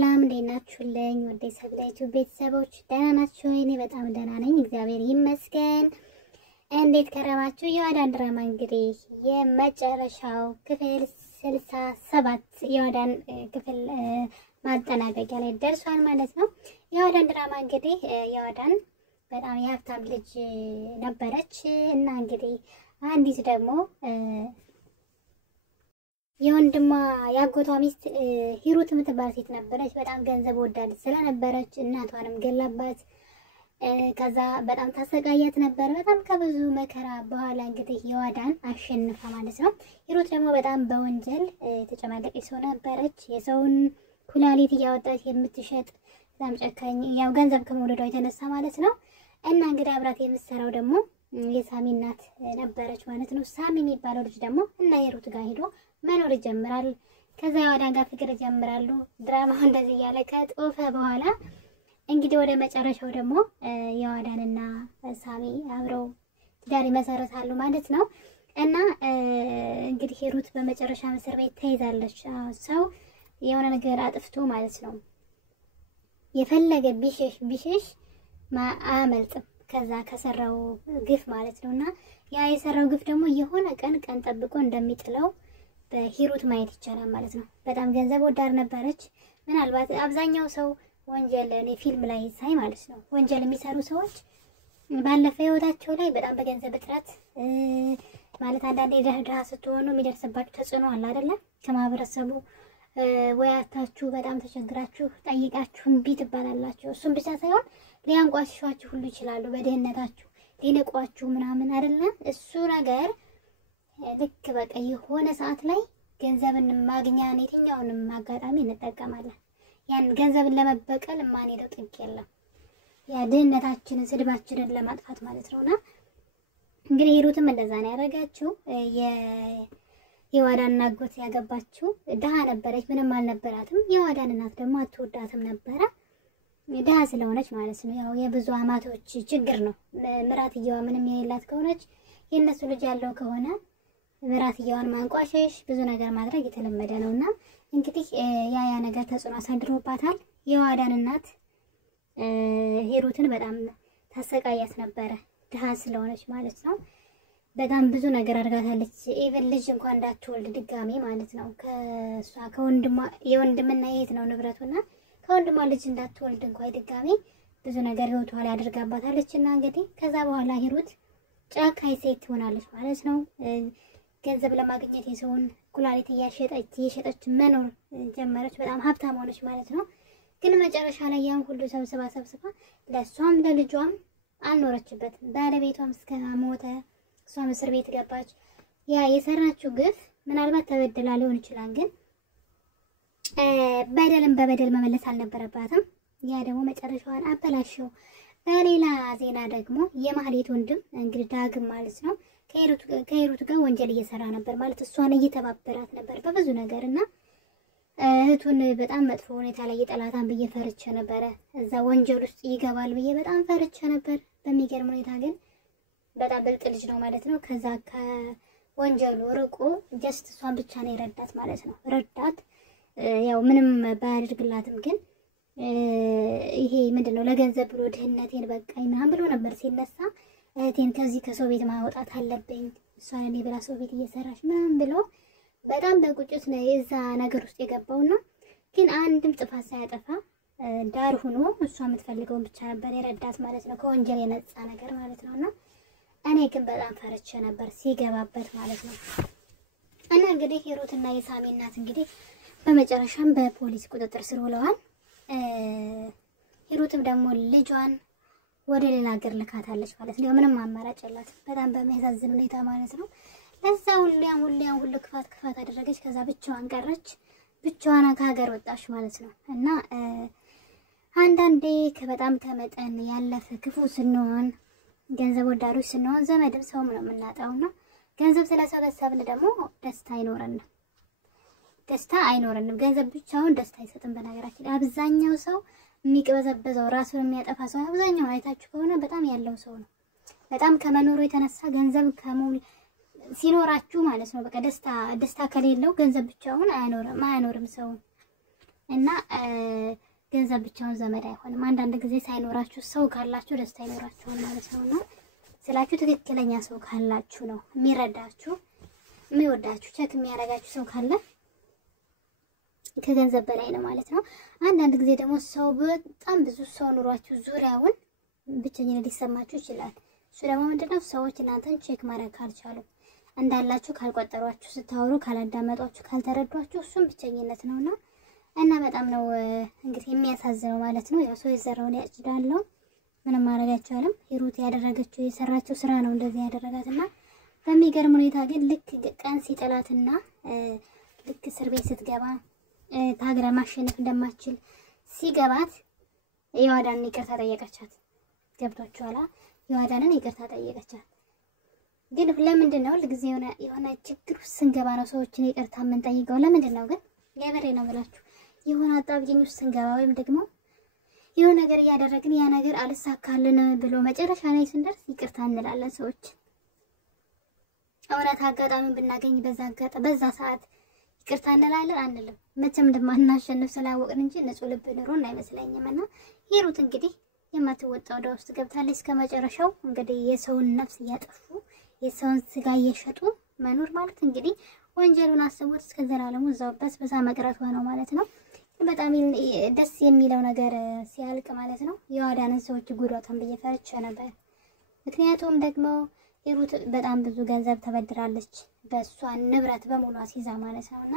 ሰላም እንዴት ናችሁልኝ? ወደ ሰብላይቱ ቤተሰቦች ደህና ናችሁ? እኔ በጣም ደህና ነኝ፣ እግዚአብሔር ይመስገን። እንዴት ከረማችሁ? የዋዳን ድራማ እንግዲህ የመጨረሻው ክፍል 67 የዋዳን ክፍል ማጠናቀቂያ ላይ ደርሷል ማለት ነው። የዋዳን ድራማ እንግዲህ የዋዳን በጣም የሀብታም ልጅ ነበረች እና እንግዲህ አንዲት ደግሞ የወንድሟ ያጎቷ ሚስት ሂሩት የምትባል ሴት ነበረች። በጣም ገንዘብ ወዳድ ስለነበረች እናቷንም ገላባት። ከዛ በጣም ታሰቃያት ነበር። በጣም ከብዙ መከራ በኋላ እንግዲህ የዋዳን አሸንፋ ማለት ነው። ሂሩት ደግሞ በጣም በወንጀል ተጨማለቀች ሰው ነበረች። የሰውን ኩላሊት እያወጣች የምትሸጥ በጣም ጨካኝ፣ ያው ገንዘብ ከመውደዷ የተነሳ ማለት ነው። እና እንግዲህ አብራት የምትሰራው ደግሞ የሳሚ እናት ነበረች ማለት ነው። ሳሚ የሚባለው ልጅ ደግሞ እና ሂሩት ጋር ሄዶ መኖር ይጀምራል። ከዛ የዋዳን ጋር ፍቅር ይጀምራሉ። ድራማው እንደዚህ ያለ ከጦፈ በኋላ እንግዲህ ወደ መጨረሻው ደግሞ የዋዳንና ሳሚ አብረው ትዳር ይመሰረታሉ ማለት ነው። እና እንግዲህ ሂሩት በመጨረሻ እስር ቤት ተይዛለች። ሰው የሆነ ነገር አጥፍቶ ማለት ነው የፈለገ ቢሸሽ አያመልጥም ከዛ ከሰራው ግፍ ማለት ነውና ያ የሰራው ግፍ ደግሞ የሆነ ቀን ጠብቆ እንደሚጥለው በሂሩት ማየት ይቻላል ማለት ነው። በጣም ገንዘብ ወዳድ ነበረች። ምናልባት አብዛኛው ሰው ወንጀል እኔ ፊልም ላይ ሳይ ማለት ነው ወንጀል የሚሰሩ ሰዎች ባለፈው ህይወታቸው ላይ በጣም በገንዘብ እጥረት ማለት አንዳንዴ ድሃ ስትሆኑ የሚደርስባችሁ ተጽዕኖ አለ አይደለ? ከማህበረሰቡ ወያታችሁ በጣም ተቸግራችሁ ጠይቃችሁ እምቢ ትባላላችሁ። እሱም ብቻ ሳይሆን ሊያንቋሽሿችሁ ሁሉ ይችላሉ። በድህነታችሁ ሊንቋችሁ ምናምን አይደለ? እሱ ነገር ልክ በቃ የሆነ ሰዓት ላይ ገንዘብን ማግኛን የትኛውንም አጋጣሚ እንጠቀማለን። ያን ገንዘብን ለመበቀል ማንሄደው ጥግ የለም። ያ ድህነታችንን ስድባችንን ለማጥፋት ማለት ነውና እንግዲህ ሂሩትም እንደዛ ነው ያደረጋችሁ። የዋዳን እናት ያገባችው ድሃ ነበረች፣ ምንም አልነበራትም። የዋዳን እናት ደግሞ አትወዳትም ነበረ ድሃ ስለሆነች ማለት ነው። ያው የብዙ አማቶች ችግር ነው። ምራትየዋ ምንም የሌላት ከሆነች የነሱ ልጅ ያለው ከሆነ ምራትየዋን ማንቋሸሽ ብዙ ነገር ማድረግ የተለመደ ነውና እንግዲህ ያ ነገር ተጽዕኖ አሳድሮባታል። የዋዳን እናት ሂሩትን በጣም ታሰቃያት ነበረ ድሃ ስለሆነች ማለት ነው። በጣም ብዙ ነገር አድርጋታለች። ኢቭን ልጅ እንኳን እንዳትወልድ ድጋሚ ማለት ነው ከሷ ከወንድሟ የወንድምና የእህት ነው ንብረቱና ከወንድሟ ልጅ እንዳትወልድ እንኳን ድጋሚ ብዙ ነገር ህይወቷ ላይ አድርጋባታለች። እና እንግዲህ ከዛ በኋላ ሂሩት ጨካኝ ሴት ትሆናለች ማለት ነው። ገንዘብ ለማግኘት የሰውን ኩላሊት እየሸጠች መኖር ጀመረች። በጣም ሀብታም ሆነች ማለት ነው። ግን መጨረሻ ላይ ያን ሁሉ ሰብስባ ለሷም ለልጇም አልኖረችበትም። ባለቤቷም እስከ ሞተ፣ እሷም እስር ቤት ገባች። ያ የሰራችው ግፍ ምናልባት ተበደላ ሊሆን ይችላል፣ ግን በደልን በበደል መመለስ አልነበረባትም። ያ ደግሞ መጨረሻዋን አበላሸው። በሌላ ዜና ደግሞ የማህሌት ወንድም እንግዲህ ዳግም ማለት ነው ከሂሩት ጋር ወንጀል እየሰራ ነበር ማለት እሷን እየተባበራት ነበር በብዙ ነገር እና እህቱን በጣም መጥፎ ሁኔታ ላይ የጠላታን ብዬ ፈርቼ ነበረ። እዛ ወንጀል ውስጥ ይገባል ብዬ በጣም ፈርቼ ነበር። በሚገርም ሁኔታ ግን በጣም ብልጥ ልጅ ነው ማለት ነው። ከዛ ከወንጀሉ ርቆ ጀስት እሷን ብቻ ነው የረዳት ማለት ነው። ረዳት ያው ምንም ባያደርግላትም ግን ይሄ ምንድነው ለገንዘብ ብሎ ድህነቴን በቃኝ ምናምን ብሎ ነበር ሲነሳ። እህቴን ከዚህ ከሰው ቤት ማውጣት አለብኝ እሷን እኔ ብላ ሰው ቤት እየሰራች ምናምን ብሎ በጣም በቁጭት ነው የዛ ነገር ውስጥ የገባውና ግን አንድም ጥፋት ሳያጠፋ ዳር ሆኖ እሷ የምትፈልገውን ብቻ ነበር የረዳት ማለት ነው። ከወንጀል የነጻ ነገር ማለት ነውና እኔ ግን በጣም ፈርቼ ነበር ሲገባበት ማለት ነው። እና እንግዲህ ሂሩትና የሳሚ እናት እንግዲህ በመጨረሻም በፖሊስ ቁጥጥር ስር ውለዋል። ሂሩትም ደግሞ ልጇን ወደ ሌላ ሀገር ልካታለች ማለት ነው። ምንም አማራጭ የላትም። በጣም በሚያሳዝን ሁኔታ ማለት ነው። ለዛ ሁሉ ክፋት አደረገች። ከዛ ብቻዋን ቀረች። ብቻዋን ከሀገር ወጣች ማለት ነው። እና አንዳንዴ በጣም ከመጠን ያለፈ ክፉ ስንሆን ገንዘብ ወዳዶች ስንሆን ዘመድም ሰውም ነው የምናጣውና ገንዘብ ስለሰበሰብን ደግሞ ደስታ አይኖረንም። ገንዘብ ብቻውን ደስታ አይሰጥም። በነገራችን አብዛኛው ሰው የሚቀበዘበዘው ራሱን የሚያጠፋ ሰው አብዛኛው አይታችሁ ከሆነ በጣም ያለው ሰው ነው። በጣም ከመኖሩ የተነሳ ገንዘብ ሲኖራችሁ ማለት ነው በቃ ደስታ ከሌለው ገንዘብ ብቻውን አያኖርም ሰው እና ገንዘብ ብቻውን ዘመድ አይሆንም። አንዳንድ ጊዜ ሳይኖራችሁ ሰው ካላችሁ ደስታ ይኖራችኋል ማለት ነውና ስላችሁ ትክክለኛ ሰው ካላችሁ ነው የሚረዳችሁ የሚወዳችሁ ቸክ የሚያረጋችሁ ሰው ካለ ከገንዘብ በላይ ነው ማለት ነው። አንዳንድ ጊዜ ደግሞ ሰው በጣም ብዙ ሰው ኑሯችሁ ዙሪያውን ብቸኝነት ሊሰማችሁ ይችላል። እሱ ደግሞ ምንድነው ሰዎች እናንተን ቼክ ማድረግ ካልቻሉ እንዳላችሁ ካልቆጠሯችሁ ስታወሩ ካላዳመጧችሁ ካልተረዷችሁ እሱም ብቸኝነት ነውና እና በጣም ነው እንግዲህ የሚያሳዝነው ማለት ነው። ያው ሰው የዘራውን ያጭዳል ነው ምንም ማድረግ አይቻልም። ሂሩት ያደረገችው የሰራችው ስራ ነው እንደዚህ ያደረጋትና በሚገርም ሁኔታ ግን ልክ ቀን ሲጠላትና ልክ እስር ቤት ስትገባ ታግራ ማሸነፍ እንደማትችል ሲገባት የዋዳንን ይቅርታ ጠየቀቻት። ገብቷችኋል? የዋዳንን ይቅርታ ጠየቀቻት። ግን ለምንድን ነው ለጊዜ የሆነ ችግር ስንገባ ነው ሰዎችን ይቅርታ የምንጠይቀው? ለምንድን ነው ግን የበሬ ነው ብላችሁ የሆነ አጣብቂኝ ውስጥ ስንገባ ወይም ደግሞ የሆነ ነገር ያደረግን ያ ነገር አልሳካልን ብሎ መጨረሻ ላይ ስንደርስ ይቅርታ እንላለን ሰዎች። እውነት አጋጣሚ ብናገኝ በዛ ሰዓት ይቅርታ እንላለን አንልም። መቼም እንደማናሸንፍ ስላወቅን እንጂ ንጹህ ልብ ኑሮን አይመስለኝምና ሂሩት እንግዲህ የማትወጣው ወደ ውስጥ ገብታለች እስከመጨረሻው። እንግዲህ የሰውን ነፍስ እያጠፉ የሰውን ስጋ እየሸጡ መኖር ማለት እንግዲህ ወንጀሉን አስቡት እስከ ዘላለሙ እዛው በዛ መቅረቱ ነው ማለት ነው። በጣም ደስ የሚለው ነገር ሲያልቅ ማለት ነው የዋዳንን ሰዎች ጉዳቷን በየፈርቸ ነበር። ምክንያቱም ደግሞ ሂሩት በጣም ብዙ ገንዘብ ተበድራለች በሷ ንብረት በሙሉ አስይዛ ማለት ነውና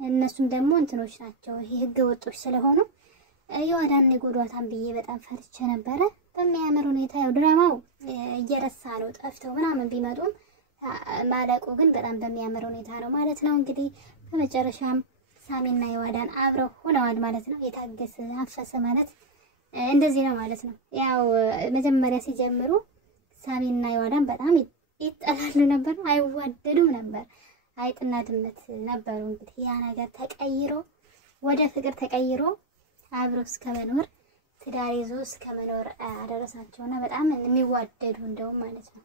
እነሱም ደግሞ እንትኖች ናቸው ይሄ ህገ ወጦች ስለሆኑ የዋዳንን ጉዳቷን በየ በጣም ፈርቸ ነበር። በሚያምር ሁኔታ ያው ድራማው እየረሳ ነው ጠፍተው ምናምን ቢመጡም ማለቁ ግን በጣም በሚያምር ሁኔታ ነው ማለት ነው። እንግዲህ በመጨረሻም ሳሚና የዋዳን አብረው ሆነዋል ማለት ነው። የታገሰ አፈሰ ማለት እንደዚህ ነው ማለት ነው። ያው መጀመሪያ ሲጀምሩ ሳሚና የዋዳን በጣም ይጣላሉ ነበር፣ አይዋደዱም ነበር፣ አይጥና ድመት ነበሩ። እንግዲህ ያ ነገር ተቀይሮ ወደ ፍቅር ተቀይሮ አብሮ እስከ መኖር ትዳር ይዞ እስከ መኖር አደረሳቸውና በጣም የሚዋደዱ እንደውም ማለት ነው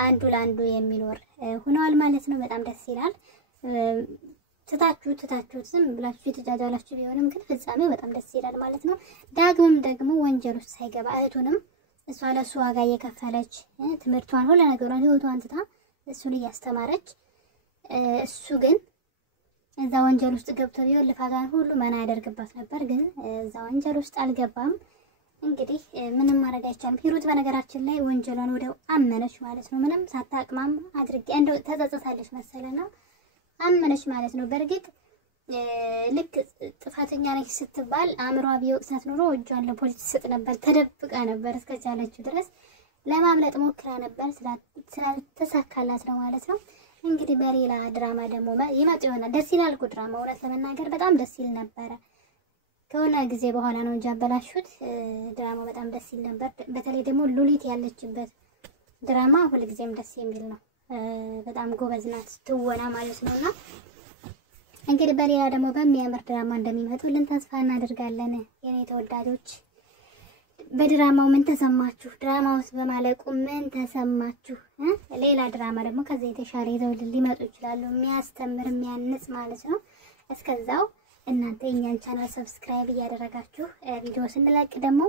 አንዱ ለአንዱ የሚኖር ሆነዋል ማለት ነው። በጣም ደስ ይላል። ትታችሁ ዝም ብላችሁ የተጃጃላችሁ ቢሆንም ግን ፍጻሜው በጣም ደስ ይላል ማለት ነው። ዳግምም ደግሞ ወንጀል ውስጥ ሳይገባ እህቱንም እሷ ለሱ ዋጋ እየከፈለች ትምህርቷን ሁሉ ነገሯን ህይወቷን ትታ እሱን እያስተማረች እሱ ግን እዛ ወንጀል ውስጥ ገብቶ ቢሆን ልፋቷን ሁሉ መና ያደርግባት ነበር። ግን እዛ ወንጀል ውስጥ አልገባም። እንግዲህ ምንም ማድረግ አይቻልም። ሂሩት በነገራችን ላይ ወንጀሏን ወደው አመነች ማለት ነው። ምንም ሳታቅማም አድርጌ እንደው ተጸጸታለች መሰለና አመነች ማለት ነው። በርግጥ ልክ ጥፋተኛ ነች ስትባል አምሯ ቢወቅሳት ኖሮ እጇን ለፖሊስ ትሰጥ ነበር፣ ተደብቃ ነበር እስከቻለችው ድረስ ለማምለጥ ሞክራ ነበር። ስላልተሳካላት ነው ማለት ነው። እንግዲህ በሌላ ድራማ ደግሞ ይመጣ ይሆናል። ደስ ይላል እኮ ድራማ እውነት ለመናገር በጣም ደስ ይል ነበር። ከሆነ ጊዜ በኋላ ነው እንጂ አበላሹት። ድራማው በጣም ደስ ይል ነበር። በተለይ ደግሞ ሉሊት ያለችበት ድራማ ሁልጊዜም ደስ የሚል ነው። በጣም ጎበዝ ናት ትወና ማለት ነውና እንግዲህ በሌላ ደግሞ በሚያምር ድራማ እንደሚመጡልን ተስፋ እናደርጋለን። የኔ ተወዳጆች በድራማው ምን ተሰማችሁ? ድራማውስ በማለቁ ምን ተሰማችሁ? ሌላ ድራማ ደግሞ ከዚህ የተሻለ ይዘውልን ሊመጡ ይችላሉ፣ የሚያስተምር የሚያንጽ ማለት ነው። እስከዛው እናንተ የኛን ቻናል ሰብስክራይብ እያደረጋችሁ ቪዲዮ ስንለቅ ደግሞ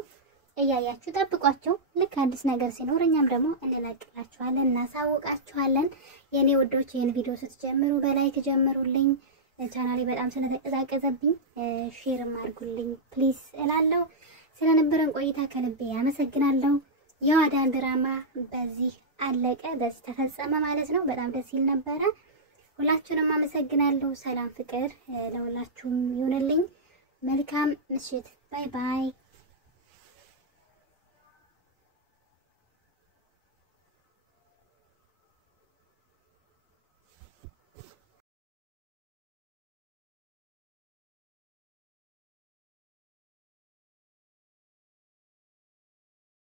እያያችሁ ጠብቋቸው። ልክ አዲስ ነገር ሲኖር እኛም ደግሞ እንለቅላችኋለን፣ እናሳውቃችኋለን። የኔ ወዶች ይሄን ቪዲዮ ስትጀምሩ በላይክ ጀምሩልኝ። ቻናሌ በጣም ስለተቀዛቀዘብኝ ሼርም አድርጉልኝ ፕሊዝ እላለሁ። ስለነበረን ቆይታ ከልቤ አመሰግናለሁ። የዋዳን ድራማ በዚህ አለቀ፣ በዚህ ተፈጸመ ማለት ነው። በጣም ደስ ይል ነበረ። ሁላችሁንም አመሰግናለሁ። ሰላም ፍቅር ለሁላችሁም ይሁንልኝ። መልካም ምሽት። ባይ ባይ።